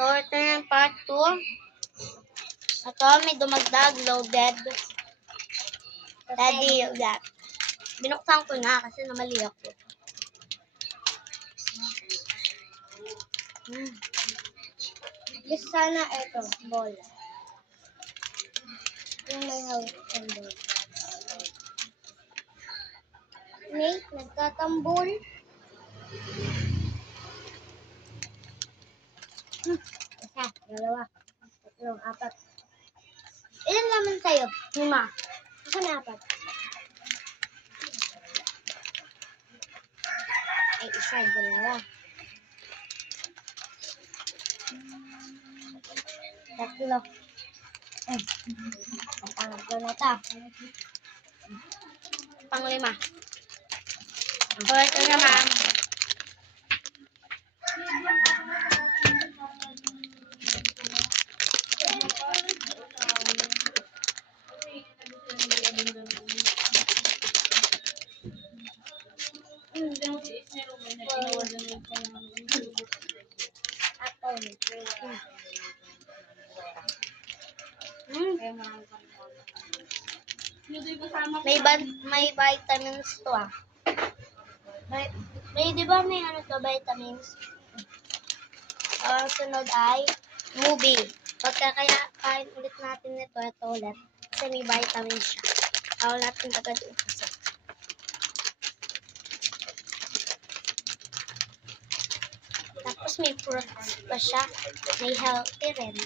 So, ito na yung part 2. Ito, may dumagdag, loaded. Daddy, that. Binuksan ko na kasi namali ako. Gusto sana ito, bola. Yung may hawak ng bola. Nate, nagtatambol. Isa, dalawa, tatlong, apat. Ilan laman sa'yo? 5. Isa na apat. Ay, isa, dalawa. Tatlo. Ang pangatlo na ito. Pang-5. So, ito naman. May vitamins to ah. May di ba may ano to, vitamins? Sunod ay movie. Pagka kaya kain ulit natin nito, ito ulit. Kasi may vitamins siya. Kaya natin agad upasa. Tapos may fruits pa siya. May healthy rin.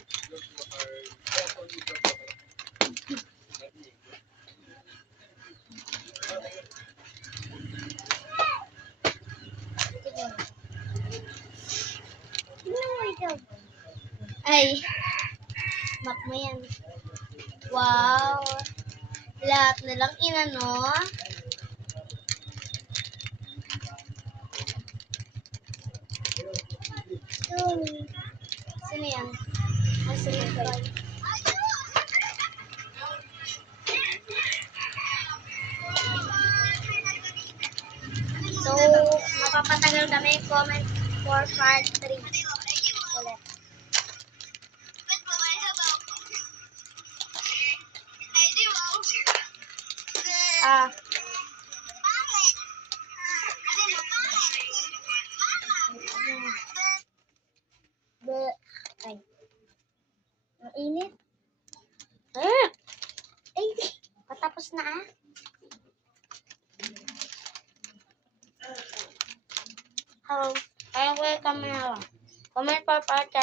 Ay, mak mo yan. Wow. Lahat na lang inano. Sino yan? Sino yan? So, mapapatagal kami. Comment for part 3. Ulit. Ay. Ang init. Ay, patapos na ah. Hello. Ay, welcome na. Comment for part 3.